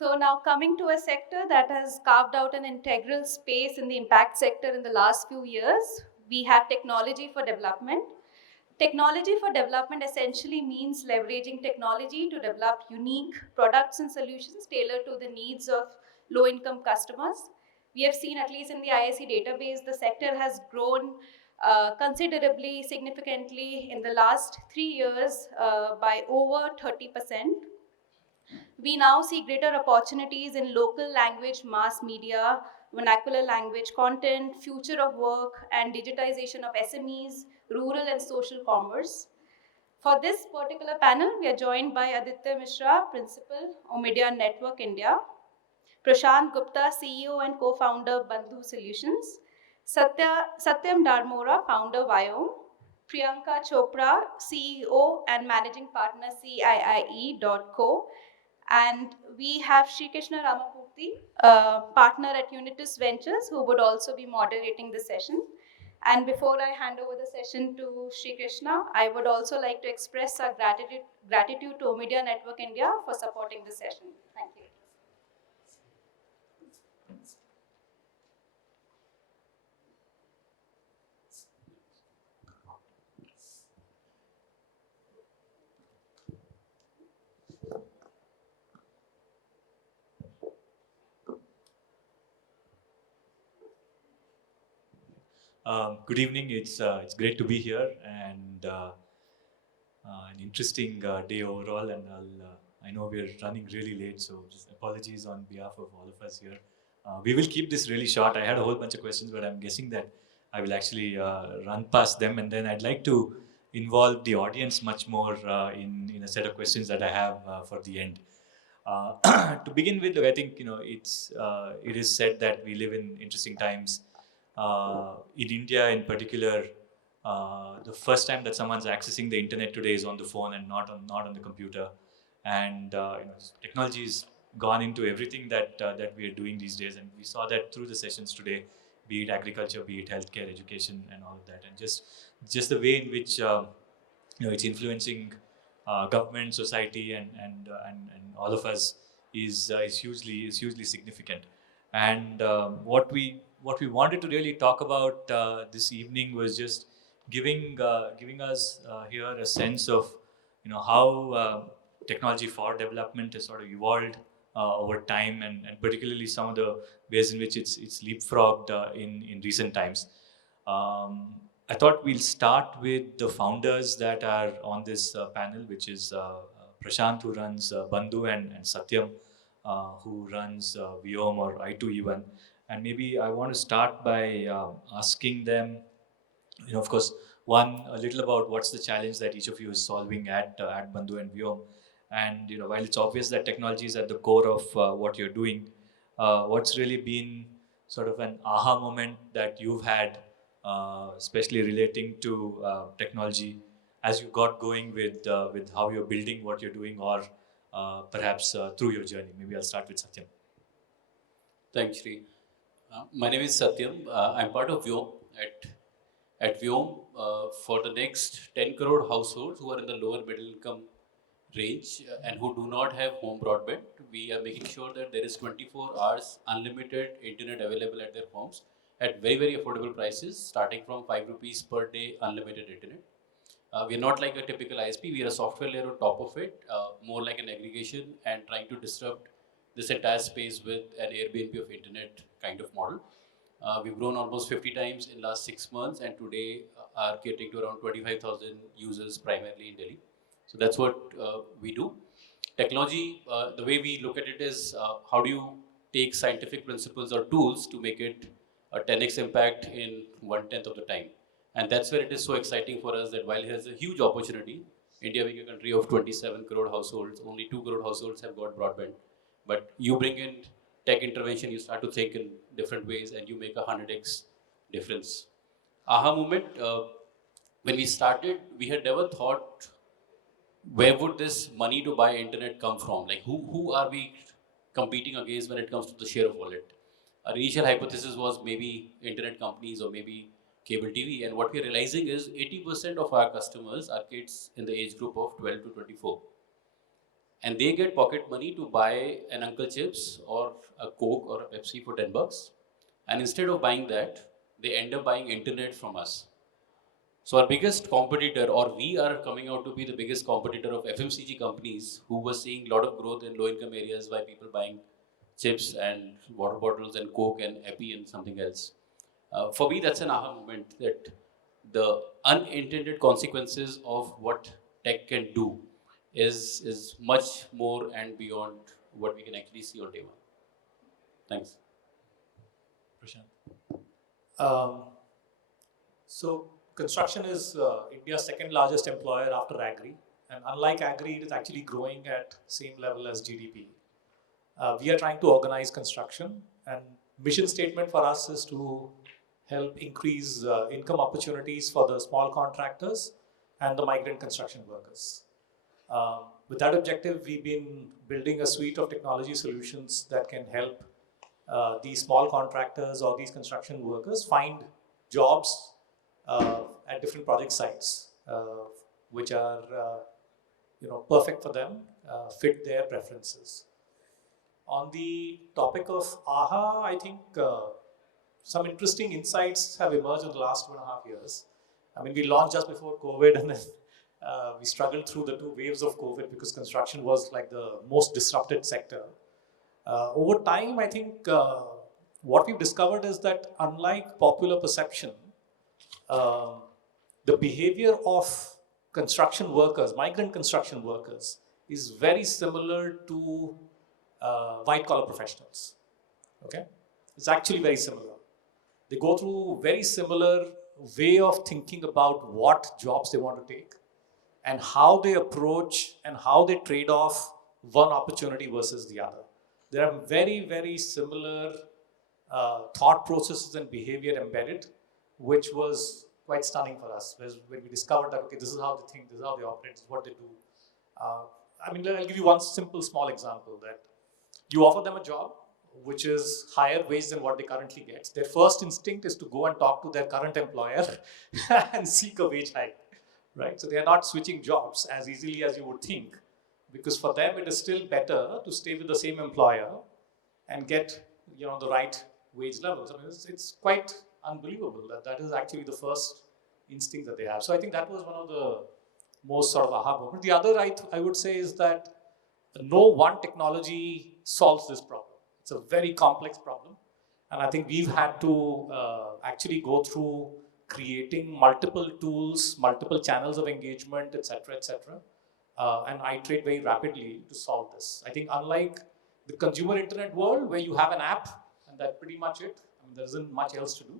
So now coming to a sector that has carved out an integral space in the impact sector in the last few years, we have technology for development. Technology for development essentially means leveraging technology to develop unique products and solutions tailored to the needs of low-income customers. We have seen, at least in the IIC database, the sector has grown considerably, significantly in the last 3 years by over 30%. We now see greater opportunities in local language mass media, vernacular language content, future of work, and digitization of SMEs, rural and social commerce. For this particular panel, we are joined by Aditya Misra, Principal, Omidyar Network India, Prashant Gupta, CEO and co-founder, Bandhoo Solutions, Satyam Darmora, founder, Wiom, Priyanka Chopra, CEO and managing partner, CIIE.co, and we have Srikrishna Ramamoorthy, partner at Unitus Ventures, who would also be moderating the session. And before I hand over the session to Srikrishna, I would also like to express our gratitude to Omidyar Network India for supporting the session. Thank you. Good evening. It's great to be here, and an interesting day overall. And I know we're running really late, so just apologies on behalf of all of us here. We will keep this really short. I had a whole bunch of questions, but I'm guessing that I will actually run past them, and then I'd like to involve the audience much more in a set of questions that I have for the end. To begin with, look, I think it is said that we live in interesting times. In India, in particular, the first time that someone's accessing the internet today is on the phone and not on the computer. And technology has gone into everything that we are doing these days, and we saw that through the sessions today, be it agriculture, be it healthcare, education, and all of that, and just the way in which it's influencing government, society, and all of us is hugely significant. And what we wanted to really talk about this evening was just giving us here a sense of how technology for development has sort of evolved over time, and particularly some of the ways in which it's leapfrogged in recent times. I thought we'll start with the founders that are on this panel, which is Prashant, who runs Bandhoo, and Satyam, who runs Wiom or I2 even. And maybe I want to start by asking them, of course, one, a little about what's the challenge that each of you is solving at Bandhoo and Wiom. And while it's obvious that technology is at the core of what you're doing, what's really been sort of an aha moment that you've had, especially relating to technology as you got going with how you're building what you're doing, or perhaps through your journey. Maybe I'll start with Satyam. Thanks, Sri. My name is Satyam. I'm part of Wiom. At Wiom, for the next 10 crore households who are in the lower middle income range and who do not have home broadband, we are making sure that there is 24 hours unlimited internet available at their homes at very, very affordable prices, starting from 5 rupees per day unlimited internet. We are not like a typical ISP. We are a software layer on top of it, more like an aggregation, and trying to disrupt this entire space with an Airbnb of internet kind of model. We've grown almost 50 times in last 6 months, and today are catering to around 25,000 users primarily in Delhi. So that's what we do. Technology, the way we look at it is how do you take scientific principles or tools to make it a 10x impact in 1/10 of the time. And that's where it is so exciting for us that while it has a huge opportunity, India being a country of 27 crore households, only 2 crore households have got broadband. But you bring in tech intervention, you start to think in different ways, and you make a 100x difference. Aha moment, when we started, we had never thought where would this money to buy internet come from? Like who are we competing against when it comes to the share of wallet? Our initial hypothesis was maybe internet companies or maybe cable TV, and what we're realizing is 80% of our customers are kids in the age group of 12 to 24. and they get pocket money to buy an Uncle Chips or a Coke or a Pepsi for $10. And instead of buying that, they end up buying internet from us. So our biggest competitor, or we are coming out to be the biggest competitor of FMCG companies who were seeing a lot of growth in low-income areas by people buying chips and water bottles and Coke and Epi and something else. For me, that's an aha moment that the unintended consequences of what tech can do is much more and beyond what we can actually see on day one. Thanks. Prashant. So construction is India's second largest employer after agri, and unlike agri, it is actually growing at same level as GDP. We are trying to organize construction, and mission statement for us is to help increase income opportunities for the small contractors and the migrant construction workers. With that objective, we've been building a suite of technology solutions that can help these small contractors or these construction workers find jobs at different project sites, which are perfect for them, fit their preferences. On the topic of AHA, I think some interesting insights have emerged in the last 2.5 years. I mean, we launched just before COVID, and then we struggled through the 2 waves of COVID because construction was like the most disrupted sector. Over time, I think what we've discovered is that unlike popular perception, the behavior of construction workers, migrant construction workers, is very similar to white collar professionals. Okay, it's actually very similar. They go through very similar way of thinking about what jobs they want to take and how they approach and how they trade off one opportunity versus the other. There are very, very similar thought processes and behavior embedded, which was quite stunning for us when we discovered that, okay, this is how they think, this is how they operate, this is what they do. I mean, I'll give you one simple small example that you offer them a job which is higher wage than what they currently get. Their first instinct is to go and talk to their current employer and seek a wage hike, right? So they are not switching jobs as easily as you would think, because for them it is still better to stay with the same employer and get the right wage levels. I mean, it's quite unbelievable that that is actually the first instinct that they have. So I think that was one of the most sort of aha moments. The other I would say is that no one technology solves this problem. It's a very complex problem, and I think we've had to actually go through creating multiple tools, multiple channels of engagement, etc., etc., and iterate very rapidly to solve this. I think unlike the consumer internet world where you have an app and that's pretty much it, I mean, there isn't much else to do.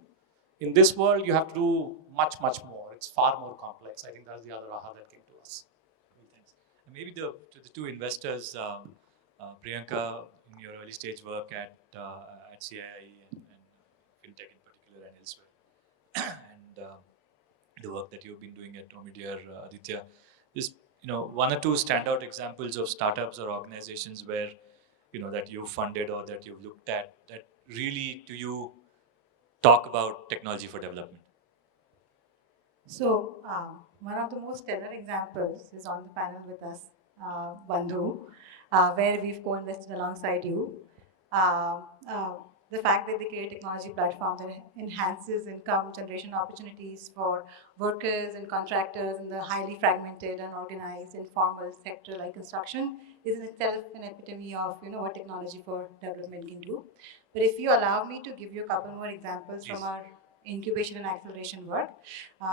In this world, you have to do much, much more. It's far more complex. I think that's the other aha that came to us. Thanks. And maybe to the 2 investors, Priyanka, in your early stage work at CII and FinTech in particular and elsewhere, and the work that you've been doing at Omidyar, Aditya, is 1 or 2 standout examples of startups or organizations where that you've funded or that you've looked at that really to you talk about technology for development. So, one of the most stellar examples is on the panel with us, Bandhoo, where we've co-invested alongside you. The fact that they create a technology platform that enhances income generation opportunities for workers and contractors in the highly fragmented, unorganized, informal sector like construction is in itself an epitome of what technology for development can do. But if you allow me to give you a couple more examples from our incubation and acceleration work,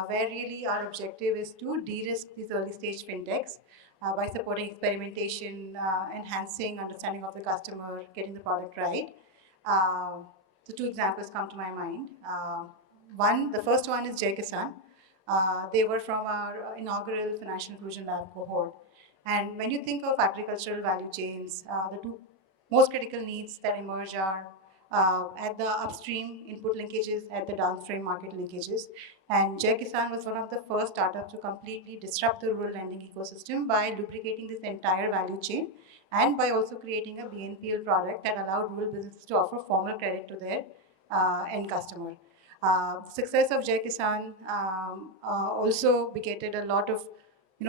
where really our objective is to de-risk these early stage fintechs by supporting experimentation, enhancing understanding of the customer, getting the product right. The 2 examples come to my mind. The first one is Jai Kisan. They were from our inaugural Financial Inclusion Lab cohort. And when you think of agricultural value chains, the 2 most critical needs that emerge are at the upstream input linkages, at the downstream market linkages. And Jai Kisan was one of the first startups to completely disrupt the rural lending ecosystem by lubricating this entire value chain and by also creating a BNPL product that allowed rural businesses to offer formal credit to their end customer. Success of Jai Kisan also begetted a lot of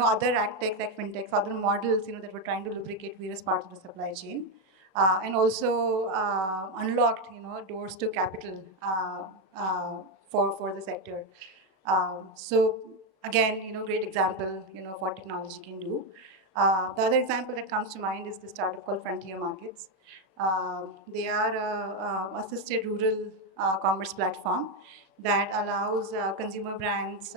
other agtechs like fintechs, other models, that were trying to lubricate various parts of the supply chain, and also unlocked, doors to capital for the sector. So again, great example, of what technology can do. The other example that comes to mind is the startup called Frontier Markets. They are a assisted rural commerce platform that allows consumer brands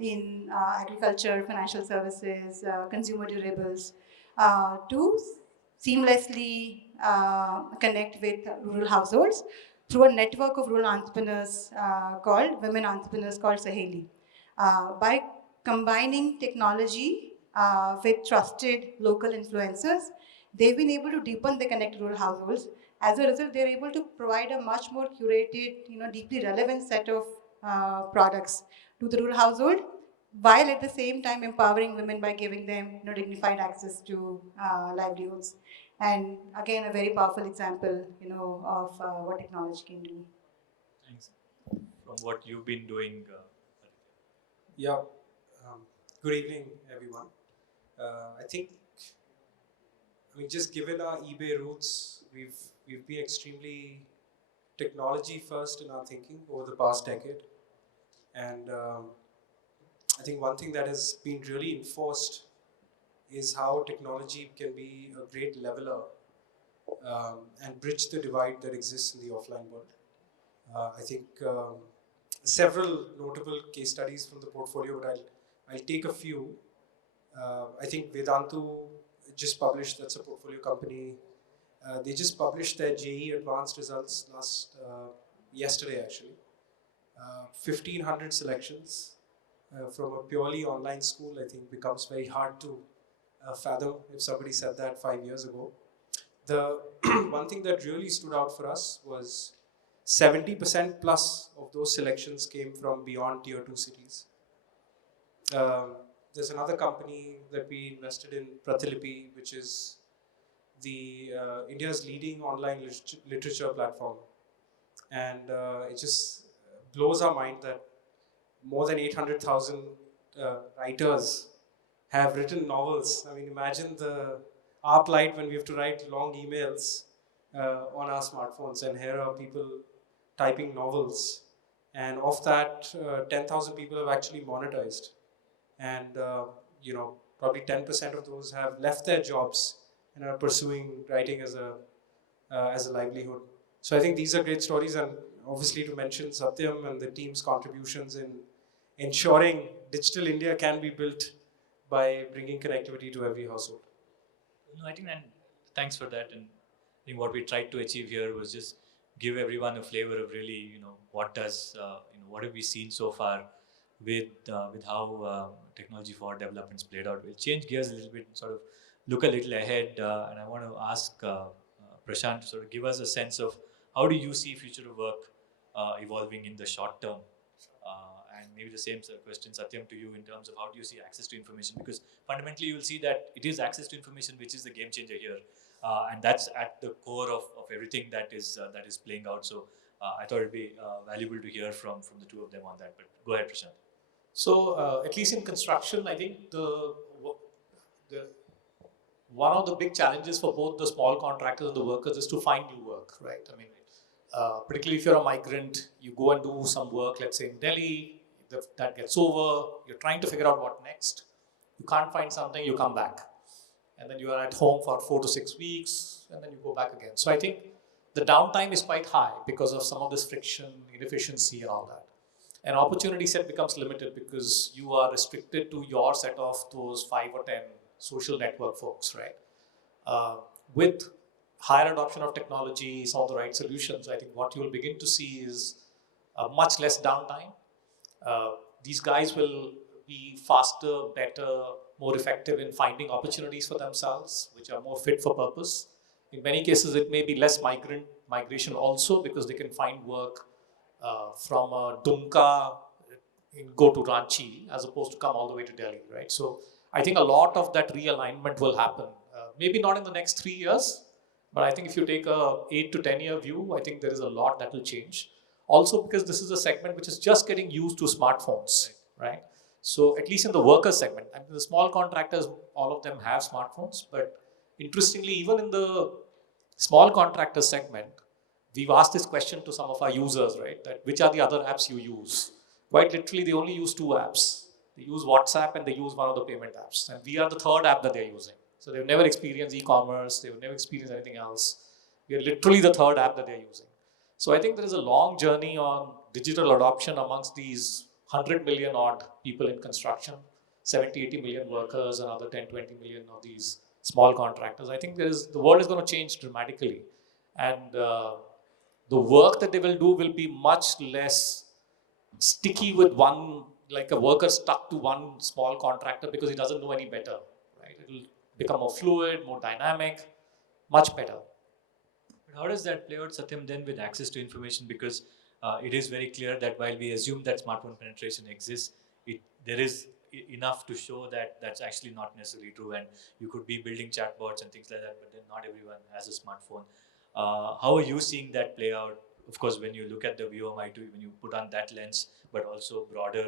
in agriculture, financial services, consumer durables to seamlessly connect with rural households through a network of rural entrepreneurs called women entrepreneurs called Saheli. By combining technology with trusted local influencers, they've been able to deepen the connect to rural households. As a result, they're able to provide a much more curated, deeply relevant set of products to the rural household, while at the same time empowering women by giving them, dignified access to livelihoods. And again, a very powerful example, of what technology can do. Thanks. From what you've been doing, Yeah. Good evening, everyone. I think, just given our eBay roots, we've been extremely technology first in our thinking over the past decade, and I think one thing that has been really enforced is how technology can be a great leveler and bridge the divide that exists in the offline world. I think several notable case studies from the portfolio, but I'll take a few. I think Vedantoo just published, that's a portfolio company. They just published their JE advanced results yesterday actually. 1,500 selections from a purely online school, I think becomes very hard to fathom if somebody said that 5 years ago. The one thing that really stood out for us was 70% plus of those selections came from beyond tier 2 cities. There's another company that we invested in, Pratilipi, which is the India's leading online literature platform. And it just blows our mind that more than 800,000 writers have written novels. I mean, imagine our plight when we have to write long emails on our smartphones, and here are people typing novels. And of that, 10,000 people have actually monetized. And probably 10% of those have left their jobs and are pursuing writing as a livelihood. So I think these are great stories, and obviously to mention Satyam and the team's contributions in ensuring digital India can be built by bringing connectivity to every household. I think, and thanks for that. And I think what we tried to achieve here was just give everyone a flavor of really, what have we seen so far with how technology for development's played out. We'll change gears a little bit and sort of look a little ahead. And I want to ask Prashant to sort of give us a sense of how do you see future of work evolving in the short term? And maybe the same sort of question, Satyam, to you in terms of how do you see access to information? Because fundamentally, you will see that it is access to information which is the game changer here, and that's at the core of everything that is playing out. So I thought it'd be valuable to hear from the two of them on that. But go ahead, Prashant. So at least in construction, I think the one of the big challenges for both the small contractors and the workers is to find new work, right? I mean, particularly if you're a migrant, you go and do some work, let's say in Delhi, that gets over, you're trying to figure out what next. You can't find something, you come back. And then you are at home for 4 to 6 weeks, and then you go back again. So I think the downtime is quite high because of some of this friction, inefficiency and all that. And opportunity set becomes limited because you are restricted to your set of those 5 or 10 social network folks, right? With higher adoption of technology, some of the right solutions, I think what you will begin to see is much less downtime. These guys will be faster, better, more effective in finding opportunities for themselves, which are more fit for purpose. In many cases, it may be less migration also because they can find work from Dumka and go to Ranchi as opposed to come all the way to Delhi, right? So I think a lot of that realignment will happen. Maybe not in the next 3 years, but I think if you take a 8 to 10 year view, I think there is a lot that will change. Also because this is a segment which is just getting used to smartphones, right? So at least in the worker segment, I mean, the small contractors, all of them have smartphones, but interestingly, even in the small contractor segment, we've asked this question to some of our users, right? That which are the other apps you use? Quite literally, they only use two apps. They use WhatsApp and they use one of the payment apps. And we are the third app that they're using. So they've never experienced e-commerce, they've never experienced anything else. We are literally the third app that they're using. So I think there is a long journey on digital adoption amongst these 100 million odd people in construction, 70, 80 million workers, and other 10, 20 million of these small contractors. I think the world is going to change dramatically. And the work that they will do will be much less sticky with one, like a worker stuck to one small contractor because he doesn't know any better, right? It will become more fluid, more dynamic, much better. But how does that play out, Satyam, then with access to information? Because it is very clear that while we assume that smartphone penetration exists, there is enough to show that that's actually not necessarily true, and you could be building chatbots and things like that, but then not everyone has a smartphone. How are you seeing that play out? Of course, when you look at the Wiom I2, when you put on that lens, but also broader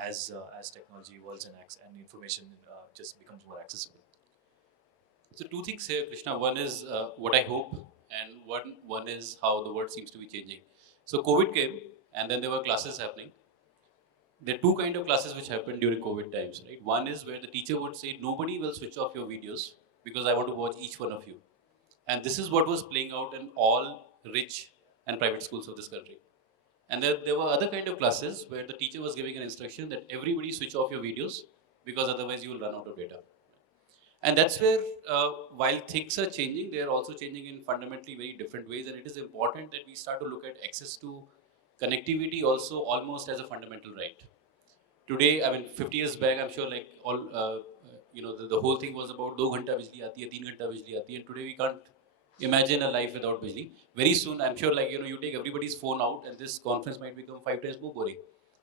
as technology evolves and information just becomes more accessible. So two things here, Krishna. One is what I hope, and one is how the world seems to be changing. So COVID came, and then there were classes happening. There are two kind of classes which happened during COVID times, right? One is where the teacher would say, nobody will switch off your videos because I want to watch each one of you. And this is what was playing out in all rich and private schools of this country. And there were other kind of classes where the teacher was giving an instruction that everybody switch off your videos because otherwise you will run out of data. And that's where, while things are changing, they are also changing in fundamentally very different ways. And it is important that we start to look at access to connectivity also almost as a fundamental right. Today, I mean, 50 years back, I'm sure like all, the whole thing was about 2 ghanta bijli aati hai, 3 ghanta bijli aati hai, and today we can't imagine a life without bijli. Very soon, I'm sure like, you take everybody's phone out and this conference might become 5 times more boring,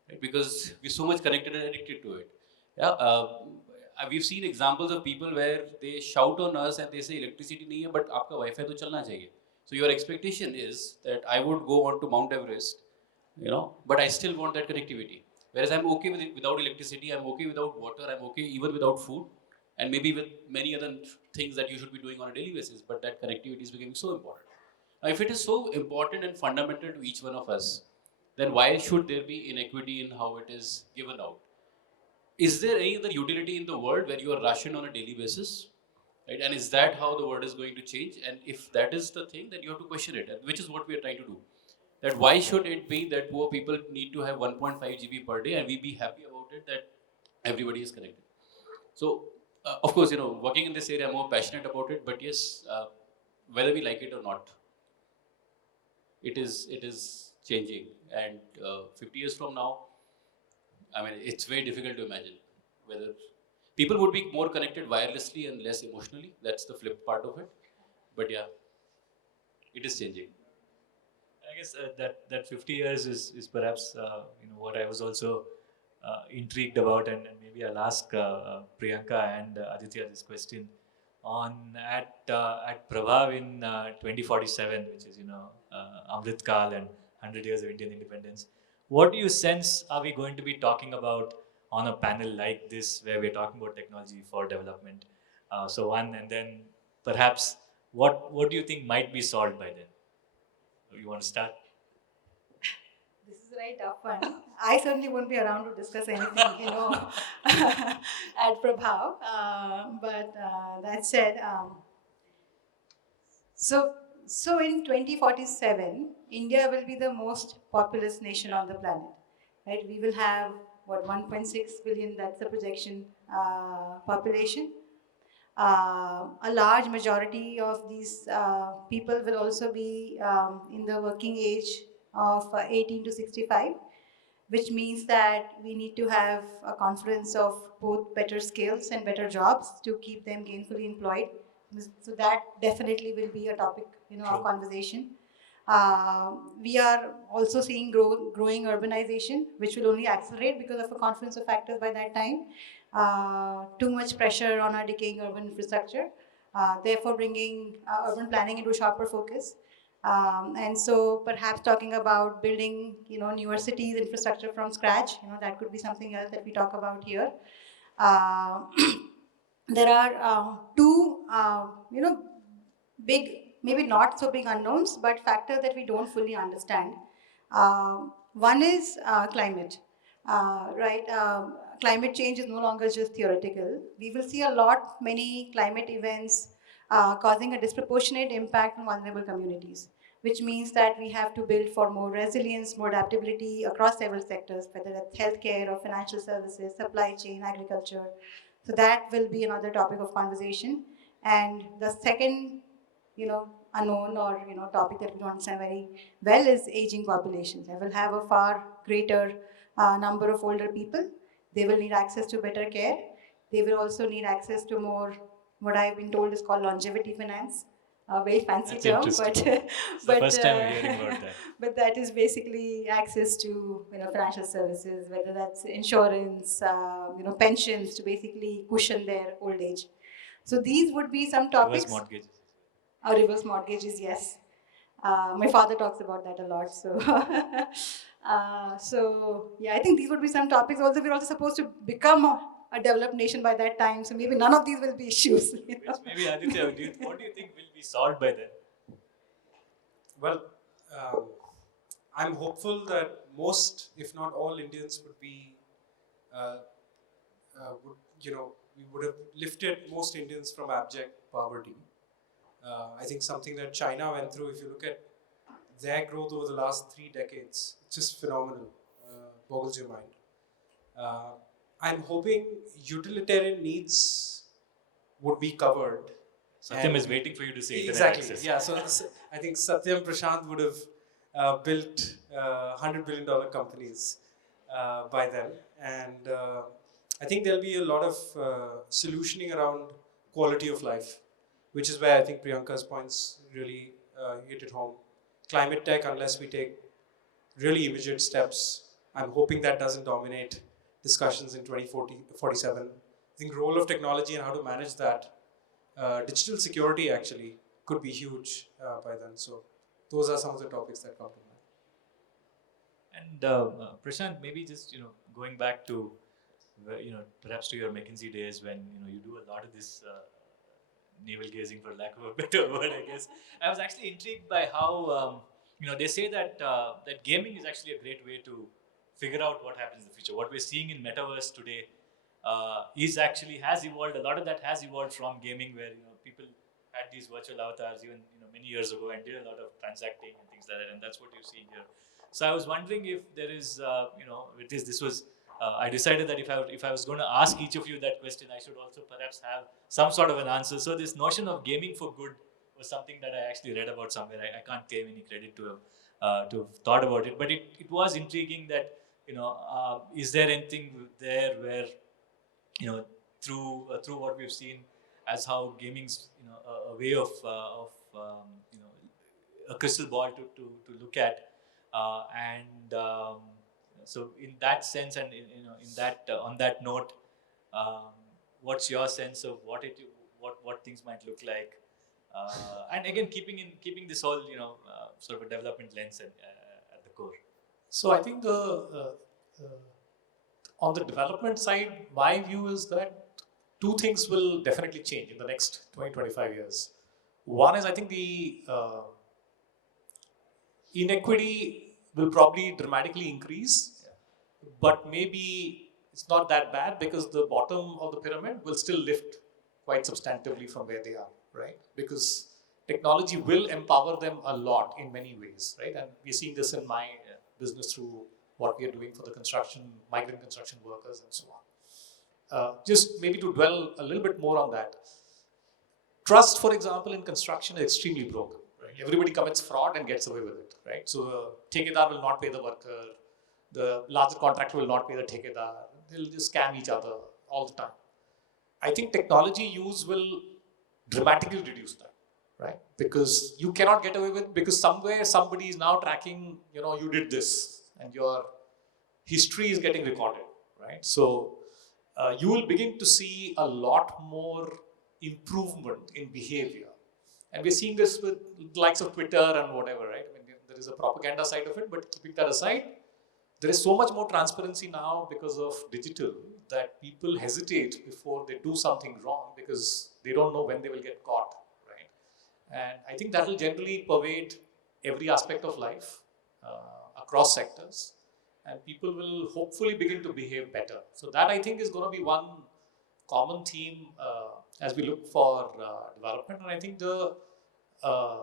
right? Because we're so much connected and addicted to it. Yeah, we've seen examples of people where they shout on us and they say electricity nahi hai, but aapka Wi-Fi to chalna chahiye. So your expectation is that I would go on to Mount Everest, but I still want that connectivity. Whereas I'm okay with it without electricity, I'm okay without water, I'm okay even without food, and maybe with many other things that you should be doing on a daily basis, but that connectivity is becoming so important. Now, if it is so important and fundamental to each one of us, then why should there be inequity in how it is given out? Is there any other utility in the world where you are rationed on a daily basis? Right? And is that how the world is going to change? And if that is the thing, then you have to question it, which is what we are trying to do. That why should it be that poor people need to have 1.5 GB per day and we be happy about it that everybody is connected? So, of course, working in this area, I'm more passionate about it, but yes, whether we like it or not, it is changing. And 50 years from now, I mean, it's very difficult to imagine whether people would be more connected wirelessly and less emotionally. That's the flip part of it. But yeah, it is changing. I guess that 50 years is perhaps what I was also intrigued about, and maybe I'll ask Priyanka and Aditya this question on at Prabhav in 2047, which is Amrit Kal and 100 years of Indian independence. What do you sense are we going to be talking about on a panel like this, where we're talking about technology for development? So one, and then perhaps what do you think might be solved by then? You want to start? This is a very tough one. I certainly won't be around to discuss anything, at Prabhav. But that said, so in 2047, India will be the most populous nation on the planet, right? We will have, 1.6 billion, that's the projection, population. A large majority of these people will also be in the working age of 18 to 65, which means that we need to have a confluence of both better skills and better jobs to keep them gainfully employed. So that definitely will be a topic, of conversation. We are also seeing growing urbanization, which will only accelerate because of a confluence of factors by that time. Too much pressure on our decaying urban infrastructure, therefore bringing urban planning into sharper focus. And so perhaps talking about building, newer cities, infrastructure from scratch, that could be something else that we talk about here. Uh, there are two, big, maybe not so big unknowns, but factors that we don't fully understand. One is climate, right? Climate change is no longer just theoretical. We will see many climate events causing a disproportionate impact on vulnerable communities, which means that we have to build for more resilience, more adaptability across several sectors, whether that's healthcare or financial services, supply chain, agriculture. So that will be another topic of conversation. And the second, unknown or topic that we don't understand very well is aging populations. I will have a far greater number of older people. They will need access to better care. They will also need access to more, what I've been told is called longevity finance. A very fancy That's term, interesting. but It's the first time we're hearing about that. but that is basically access to financial services, whether that's insurance, pensions to basically cushion their old age. So these would be some Reverse topics. mortgages. Or reverse mortgages, yes. My father talks about that a lot. So, I think these would be some topics. Also, we're also supposed to become a developed nation by that time. So maybe none of these will be issues. Which maybe Aditya, what do you think will be solved by then? Well, I'm hopeful that most, if not all, Indians would be, we would have lifted most Indians from abject poverty. I think something that China went through, if you look at their growth over the last 3 decades, it's just phenomenal, boggles your mind. I'm hoping utilitarian needs would be covered. Satyam is waiting for you to say internet Exactly. access. Yeah, so I think Satyam Prashant would have built $100 billion companies by then. And I think there'll be a lot of solutioning around quality of life, which is where I think Priyanka's points really hit it home. Climate tech, unless we take really immediate steps, I'm hoping that doesn't dominate discussions in 2047. I think role of technology and how to manage that. Digital security actually could be huge by then. So those are some of the topics that come to mind. And Prashant, maybe just going back to perhaps to your McKinsey days when you do a lot of this navel gazing, for lack of a better word, I guess. I was actually intrigued by how they say that that gaming is actually a great way to figure out what happens in the future. What we're seeing in metaverse today has evolved. A lot of that has evolved from gaming, where people had these virtual avatars even many years ago and did a lot of transacting and things like that, and that's what you're seeing here. So I was wondering if there is with this was. I decided that if I was going to ask each of you that question, I should also perhaps have some sort of an answer. So this notion of gaming for good was something that I actually read about somewhere. I can't claim any credit to have thought about it, but it was intriguing that is there anything there where through what we've seen as how gaming's a way of a crystal ball to look at and so in that sense and in that on that note, what's your sense of what things might look like, and again keeping this whole sort of a development lens at the core. So I think on the development side, my view is that two things will definitely change in the next 20-25 years. One is I think the inequity will probably dramatically increase, but maybe it's not that bad because the bottom of the pyramid will still lift quite substantively from where they are, right? Because technology will empower them a lot in many ways, right? And we're seeing this in my business through what we are doing for the migrant construction workers and so on. Just maybe to dwell a little bit more on that. Trust, for example, in construction is extremely broken. Right? Everybody commits fraud and gets away with it, right? So the ठेकेदार will not pay the worker, the larger contractor will not pay the ठेकेदार. They'll just scam each other all the time. I think technology use will dramatically reduce that, right? Because you cannot get away with, because somewhere somebody is now tracking, you did this and your history is getting recorded, right? So you will begin to see a lot more improvement in behavior And we're seeing this with the likes of Twitter and whatever, right? I mean, there is a propaganda side of it, but keeping that aside, there is so much more transparency now because of digital that people hesitate before they do something wrong because they don't know when they will get caught, right? And I think that will generally pervade every aspect of life across sectors, and people will hopefully begin to behave better. So that I think is going to be one common theme as we look for development. And I think uh,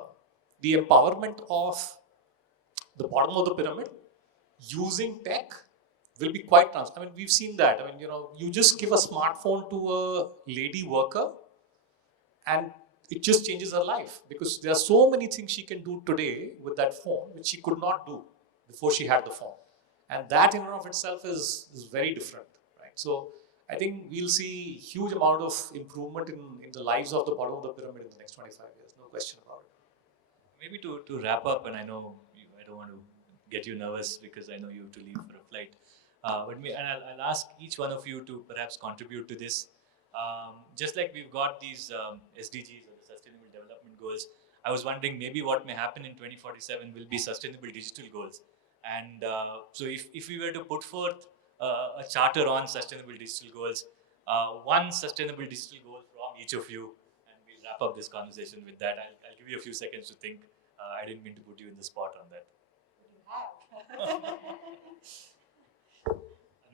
the empowerment of the bottom of the pyramid using tech will be quite I mean, we've seen that. I mean, you just give a smartphone to a lady worker and it just changes her life because there are so many things she can do today with that phone which she could not do before she had the phone. And that in and of itself is very different, right? So I think we'll see huge amount of improvement in the lives of the bottom of the pyramid in the next 25 years, no question about it. Maybe to wrap up, and I know I don't want to get you nervous because I know you have to leave for a flight. I'll ask each one of you to perhaps contribute to this. Just like we've got these SDGs or the Sustainable Development Goals, I was wondering maybe what may happen in 2047 will be Sustainable Digital Goals. And so if we were to put forth a charter on Sustainable Digital Goals, one Sustainable Digital Goal from each of you, and we'll wrap up this conversation with that. I'll give you a few seconds to think. I didn't mean to put you in the spot on that.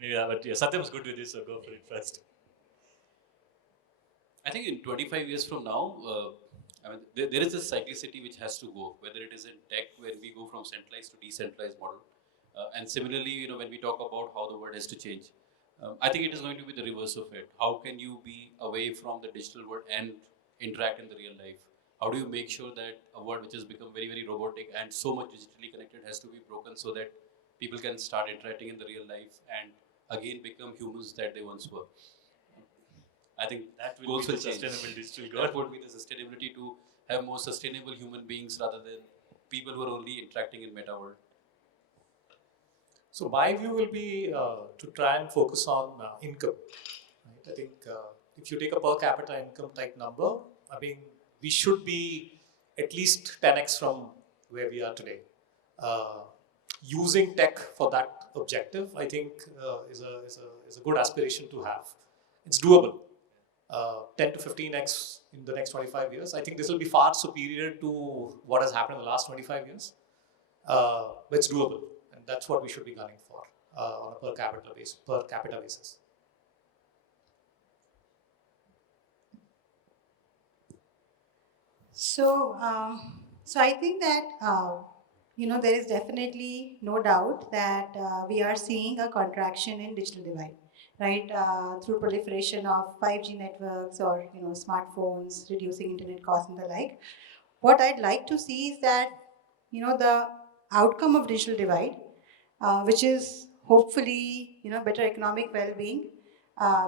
Yeah, but Satyam's good with this, so go for it first. I think in 25 years from now, I mean, there is a cyclicity which has to go, whether it is in tech, where we go from centralized to decentralized model. And similarly, when we talk about how the world has to change, I think it is going to be the reverse of it. How can you be away from the digital world and interact in the real life? How do you make sure that a world which has become very, very robotic and so much digitally connected has to be broken so that people can start interacting in the real life and again become humans that they once were? I think that will goals be will the change. Sustainable Digital Goal. That would be the sustainability to have more sustainable human beings rather than people who are only interacting in meta world. So my view will be to try and focus on income. Right? I think if you take a per capita income type number, I mean, we should be at least 10x from where we are today. Using tech for that objective, I think, is a good aspiration to have. It's doable. 10 to 15x in the next 25 years. I think this will be far superior to what has happened in the last 25 years. But it's doable, and that's what we should be gunning for on a per capita basis. So, so I think that there is definitely no doubt that we are seeing a contraction in digital divide, right? Through proliferation of 5G networks or smartphones, reducing internet costs and the like. What I'd like to see is that the outcome of digital divide, which is hopefully better economic well-being,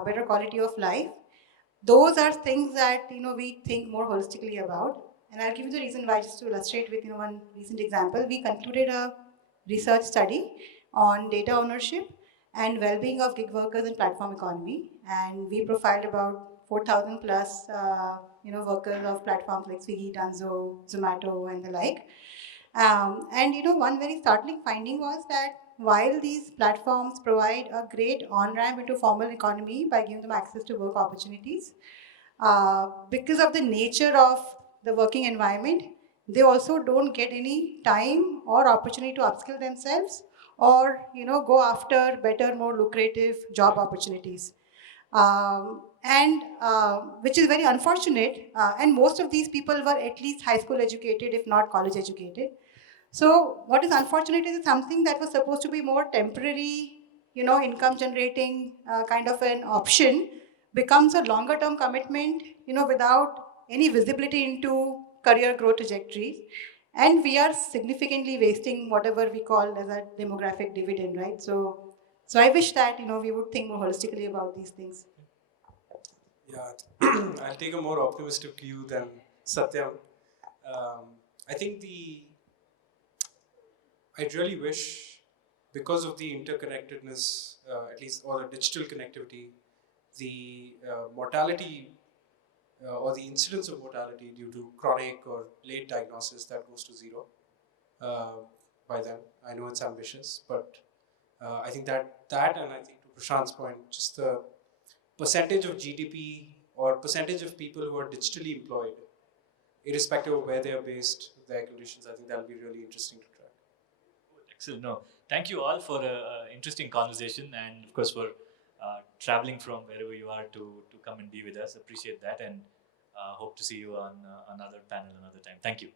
better quality of life. Those are things that we think more holistically about. And I'll give you the reason why, just to illustrate with one recent example. We concluded a research study on data ownership and well-being of gig workers in platform economy, and we profiled about 4,000 plus workers of platforms like Swiggy, Dunzo, Zomato, and the like. And one very startling finding was that while these platforms provide a great on-ramp into formal economy by giving them access to work opportunities, because of the nature of the working environment, they also don't get any time or opportunity to upskill themselves or go after better, more lucrative job opportunities. And which is very unfortunate. And most of these people were at least high school educated, if not college educated. So what is unfortunate is something that was supposed to be more temporary, income generating kind of an option becomes a longer term commitment, without any visibility into career growth trajectories. And we are significantly wasting whatever we call as a demographic dividend, right? So I wish that, we would think more holistically about these things. Yeah, I'll take a more optimistic view than Satyam. I think I really wish, because of the interconnectedness, at least, or the digital connectivity, the mortality or the incidence of mortality due to chronic or late diagnosis, that goes to zero by then. I know it's ambitious, but I think that and I think to Prashant's point, just the percentage of GDP or percentage of people who are digitally employed, irrespective of where they are based, their conditions, I think that'll be really interesting to track. Excellent. No, thank you all for an interesting conversation, and of course for traveling from wherever you are to come and be with us. Appreciate that, and hope to see you on another panel another time. Thank you.